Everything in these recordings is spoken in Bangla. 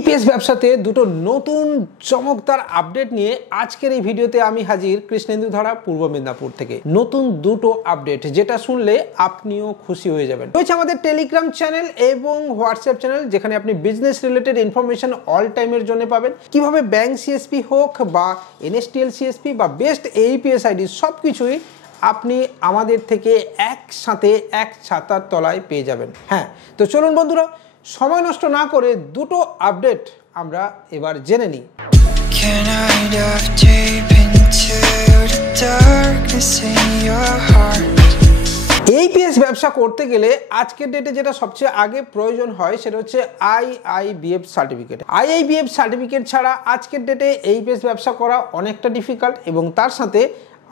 এইপিএস ব্যবসাতে দুটো নতুন চমকদার আপডেট নিয়ে আজকের এই ভিডিওতে আমি হাজির কৃষ্ণেন্দুধারা পূর্ব মেদিনীপুর থেকে। নতুন দুটো আপডেট যেটা শুনলে আপনিও খুশি হয়ে যাবেন। রয়েছে আমাদের টেলিগ্রাম চ্যানেল এবং হোয়াটসঅ্যাপ চ্যানেল, যেখানে আপনি বিজনেস রিলেটেড ইনফরমেশন অল টাইমের জন্য পাবেন। কিভাবে ব্যাংক সিএসপি হোক বা এনএসটিএল সিএসপি বা বেস্ট এইপিএস আইডি সব কিছুই আপনি আমাদের থেকে একসাথে এক ছাতার তলায় পেয়ে যাবেন। হ্যাঁ, তো চলুন বন্ধুরা, সময় নষ্ট না করে দুটো আপডেট আমরা এবার জেনে নিই। এইপিএস ব্যবসা করতে গেলে আজকের ডেটে যেটা সবচেয়ে আগে প্রয়োজন হয় সেটা হচ্ছে আইআইবিএফ সার্টিফিকেট। আইআইবিএফ সার্টিফিকেট ছাড়া আজকের ডেটে এইপিএস ব্যবসা করা অনেকটা ডিফিকাল্ট, এবং তার সাথে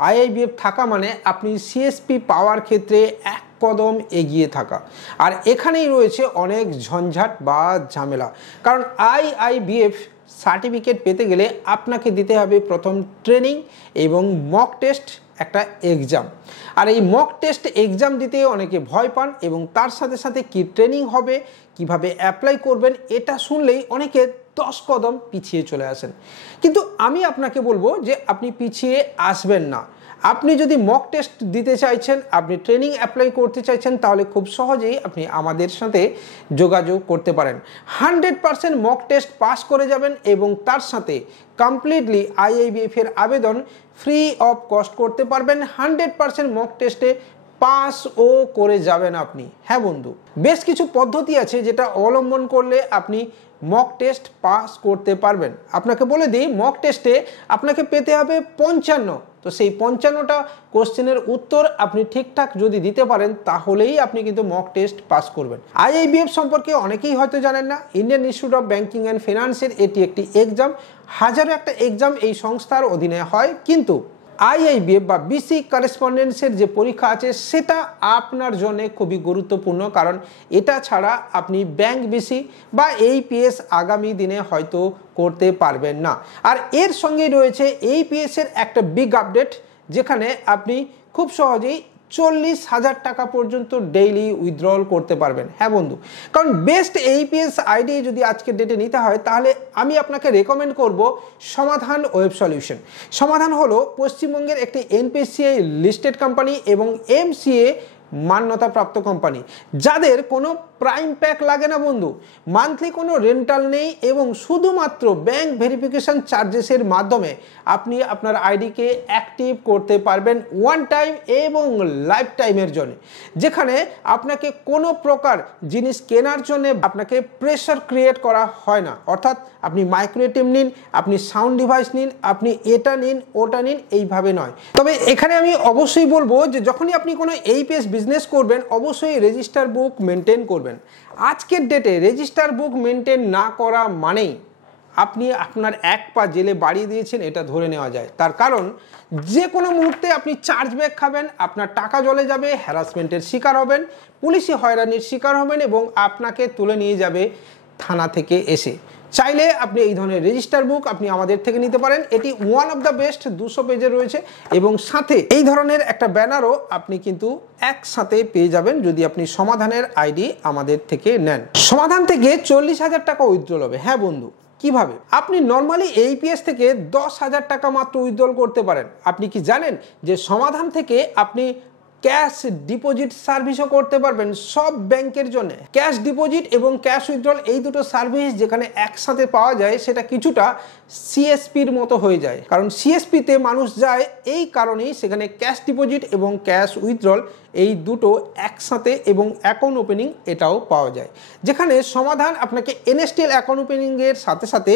আইআইবিএফ থাকা মানে আপনি সিএসপি পাওয়ার ক্ষেত্রে এক কদম এগিয়ে থাকা। আর এখানেই রয়েছে অনেক ঝঞ্ঝাট বা ঝামেলা, কারণ আইআইবিএফ সার্টিফিকেট পেতে গেলে আপনাকে দিতে হবে প্রথম ট্রেনিং এবং মক টেস্ট, একটা এক্সাম। আর এই মক টেস্ট এক্সাম দিতে অনেকে ভয় পান, এবং তার সাথে সাথে কি ট্রেনিং হবে, কিভাবে অ্যাপ্লাই করবেন, এটা শুনলেই অনেকে 10 কদম পিছিয়ে চলে আসেন। কিন্তু আমি আপনাকে বলবো যে আপনি পিছিয়ে আসবেন না। আপনি যদি মক টেস্ট দিতে চাইছেন, আপনি ট্রেনিং অ্যাপ্লাই করতে চাইছেন, তাহলে খুব সহজেই আপনি আমাদের সাথে যোগাযোগ করতে পারেন। 100% মক টেস্ট পাস করে যাবেন, এবং তার সাথে কমপ্লিটলি আইআইবিএফ এর আবেদন ফ্রি অফ কস্ট করতে পারবেন। 100% মক টেস্টে পাসও করে যাবেন আপনি। হ্যাঁ বন্ধু, বেশ কিছু পদ্ধতি আছে যেটা অবলম্বন করলে আপনি মক টেস্ট পাস করতে পারবেন। আপনাকে বলে দিই, মক টেস্টে আপনাকে পেতে হবে 55। তো সেই 55টা কোশ্চেনের উত্তর আপনি ঠিকঠাক যদি দিতে পারেন, তাহলেই আপনি কিন্তু মক টেস্ট পাস করবেন। আইআইবিএফ সম্পর্কে অনেকেই হয়তো জানেন না। Indian Institute of Banking and ফিনান্সের এটি একটি এক্সাম, হাজারো একটা এক্সাম এই সংস্থার অধীনে হয়। কিন্তু আইআইবিএফ বা বিসি করেসপন্ডেন্সের যে পরীক্ষা আছে সেটা আপনার জন্য খুবই গুরুত্বপূর্ণ, কারণ এটা ছাড়া আপনি ব্যাংক বিসি বা এইপিএস আগামী দিনে হয়তো করতে পারবেন না। আর এর সঙ্গে রয়েছে এইপিএস এর একটা বিগ আপডেট, যেখানে আপনি খুব সহজেই 40,000 টাকা পর্যন্ত ডেইলি উইথড্রল করতে পারবেন। হ্যাঁ বন্ধু, কারণ বেস্ট এইপিএস আইডি যদি আজকের ডেটে নিতে হয়, তাহলে আমি আপনাকে রেকমেন্ড করব সমাধান ওয়েব সলিউশন। সমাধান হলো পশ্চিমবঙ্গের একটি এনপিসিআই লিস্টেড কোম্পানি এবং এমসিএ মান্যতাপ্রাপ্ত কোম্পানি, যাদের কোনো প্রাইম প্যাক লাগে না বন্ধু, মান্থলি কোনো রেন্টাল নেই, এবং শুধুমাত্র ব্যাংক ভেরিফিকেশন চার্জেসের মাধ্যমে আপনি আপনার আইডিকে অ্যাক্টিভ করতে পারবেন ওয়ান টাইম এবং লাইফ টাইমের জন্য, যেখানে আপনাকে কোনো প্রকার জিনিস কেনার জন্য আপনাকে প্রেশার ক্রিয়েট করা হয় না। অর্থাৎ আপনি মাইক্রো এটিএম নিন, আপনি সাউন্ড ডিভাইস নিন, আপনি এটা নিন ওটা নিন, এইভাবে নয়। তবে এখানে আমি অবশ্যই বলবো যে যখনই আপনি কোনো এইপিএস বিজনেস করবেন, অবশ্যই রেজিস্টার বুক মেনটেন করবেন। আজকের ডেটে রেজিস্টার বুক মেনটেন না করা মানেই আপনি আপনার এক পা জেলে বাড়িয়ে দিয়েছেন, এটা ধরে নেওয়া যায়। তার কারণ যে কোনো মুহূর্তে আপনি চার্জব্যাক খাবেন, আপনার টাকা জলে যাবে, হ্যারাসমেন্টের শিকার হবেন, পুলিশি হয়রানির শিকার হবেন, এবং আপনাকে তুলে নিয়ে যাবে থানা থেকে এসে। চাইলে আপনি এই ধরনের রেজিস্টার বুক আপনি আমাদের থেকে নিতে পারেন। এটি ওয়ান অফ দ্য বেস্ট, 200 পেজে রয়েছে, এবং সাথে এই ধরনের একটা ব্যানারও আপনি কিন্তু একসাথে পেয়ে যাবেন যদি আপনি সমাধানের আইডি আমাদের থেকে নেন। সমাধান থেকে 40,000 টাকা উইথড্রল হবে। হ্যাঁ বন্ধু, কিভাবে? আপনি নর্মালি এইপিএস থেকে 10,000 টাকা মাত্র উইথড্রল করতে পারেন। আপনি কি জানেন যে সমাধান থেকে আপনি ক্যাশ ডিপোজিট সার্ভিসও করতে পারবেন সব ব্যাংকের জন্য। ক্যাশ ডিপোজিট এবং ক্যাশ উইথড্রল এই দুটো সার্ভিস যেখানে একসাথে পাওয়া যায়, সেটা কিছুটা সিএসপির মতো হয়ে যায়। কারণ সিএসপিতে মানুষ যায় এই কারণেই, সেখানে ক্যাশ ডিপোজিট এবং ক্যাশ উইথড্রল এই দুটো একসাথে, এবং অ্যাকাউন্ট ওপেনিং এটাও পাওয়া যায়। যেখানে সমাধান আপনাকে এনএসটিএল অ্যাকাউন্ট ওপেনিংয়ের সাথে সাথে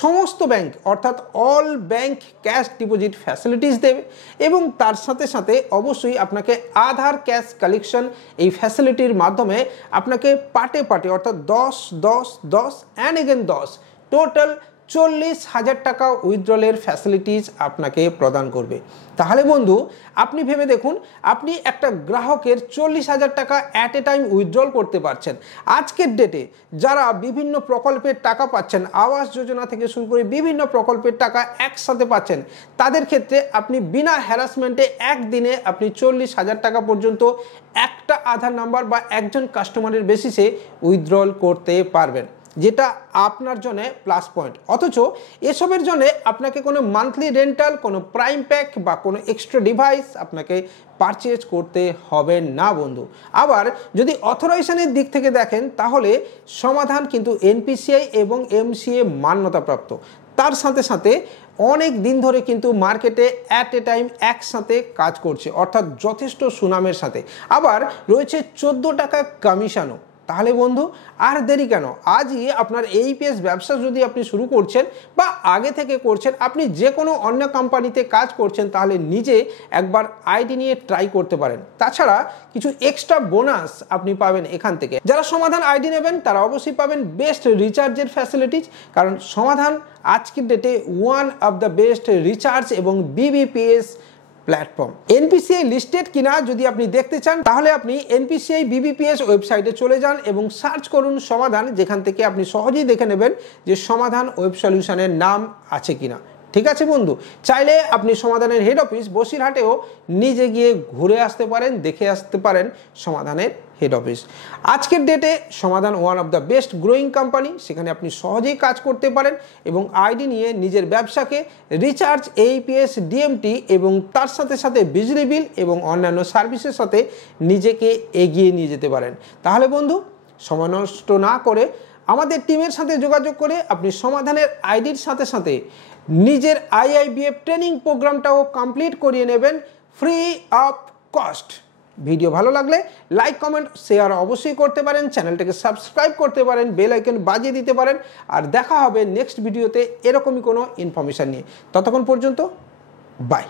সমস্ত ব্যাংক অর্থাৎ all bank cash deposit facilities দেবে, এবং তার সাথে সাথে অবশ্যই আপনাকে আধার ক্যাশ কালেকশন এই ফ্যাসিলিটির মাধ্যমে আপনাকে পাটে পাটে অর্থাৎ 10, 10, 10 অ্যান্ড এগেন 10 টোটাল 40,000 টাকা উইথড্রলের ফ্যাসিলিটিস আপনাকে প্রদান করবে। তাহলে বন্ধু, আপনি ভেবে দেখুন, আপনি একটা গ্রাহকের 40,000 টাকা অ্যাট এ টাইম উইথড্রল করতে পারছেন। আজকের ডেটে যারা বিভিন্ন প্রকল্পের টাকা পাচ্ছেন, আবাস যোজনা থেকে শুরু করে বিভিন্ন প্রকল্পের টাকা একসাথে পাচ্ছেন, তাদের ক্ষেত্রে আপনি বিনা হ্যারাসমেন্টে একদিনে আপনি 40,000 টাকা পর্যন্ত একটা আধার নাম্বার বা একজন কাস্টমারের বেসিসে উইথড্রল করতে পারবেন। যেটা আপনার জন্য প্লাস পয়েন্ট। অথচ এসবের জন্য আপনাকে কোনো মান্থলি রেন্টাল, কোনো প্রাইম প্যাক বা কোনো এক্সট্রা ডিভাইস আপনাকে পারচেজ করতে হবে না বন্ধু। আবার যদি অথরাইজেশনের দিক থেকে দেখেন তাহলে সমাধান কিন্তু এনপিসিআই এবং এমসিএ মান্যতাপ্রাপ্ত। তার সাথে সাথে অনেক দিন ধরে কিন্তু মার্কেটে অ্যাট এ টাইম একসাথে কাজ করছে, অর্থাৎ যথেষ্ট সুনামের সাথে। আবার রয়েছে 14 টাকা কমিশনও। তাহলে বন্ধু আর দেরি কেন, আজই আপনার এইপিএস ব্যবসা যদি আপনি শুরু করছেন বা আগে থেকে করছেন, আপনি যে কোনো অন্য কোম্পানিতে কাজ করছেন, তাহলে নিজে একবার আইডি নিয়ে ট্রাই করতে পারেন। তাছাড়া কিছু এক্সট্রা বোনাস আপনি পাবেন এখান থেকে। যারা সমাধান আইডি নেবেন তারা অবশ্যই পাবেন বেস্ট রিচার্জের ফ্যাসিলিটিস, কারণ সমাধান আজকের ডেটে one of the best recharge এবং বিবিপিএস প্ল্যাটফর্ম। এনপিসিআই লিস্টেড কিনা যদি আপনি দেখতে চান তাহলে আপনি এনপিসিআই বিবিপিএস ওয়েবসাইটে চলে যান এবং সার্চ করুন সমাধান, যেখান থেকে আপনি সহজেই দেখে নেবেন যে সমাধান ওয়েব সলিউশনের নাম আছে কিনা। ঠিক আছে বন্ধু, চাইলে আপনি সমাধানের হেড অফিস বসিরহাটেও নিজে গিয়ে ঘুরে আসতে পারেন, দেখে আসতে পারেন সমাধানের হেড অফিস। আজকের ডেটে সমাধান one of the best growing company, সেখানে আপনি সহজেই কাজ করতে পারেন এবং আইডি নিয়ে নিজের ব্যবসাকে রিচার্জ, এইপিএস, ডিএমটি এবং তার সাথে সাথে বিজলি বিল এবং অন্যান্য সার্ভিসের সাথে নিজেকে এগিয়ে নিয়ে যেতে পারেন। তাহলে বন্ধু সময় নষ্ট না করে আমাদের টিমের সাথে যোগাযোগ করে আপনি সমাধানের আইডির সাথে সাথে নিজের আইআইবিএফ ট্রেনিং প্রোগ্রামটাও কমপ্লিট করিয়ে নেবেন ফ্রি অফ কস্ট। ভিডিও ভালো লাগলে লাইক, কমেন্ট, শেয়ার অবশ্যই করতে পারেন, চ্যানেলটাকে সাবস্ক্রাইব করতে পারেন, বেল আইকন বাজিয়ে দিতে পারেন। আর দেখা হবে নেক্সট ভিডিওতে এরকমই কোনো ইনফরমেশান নিয়ে। ততক্ষণ পর্যন্ত বাই।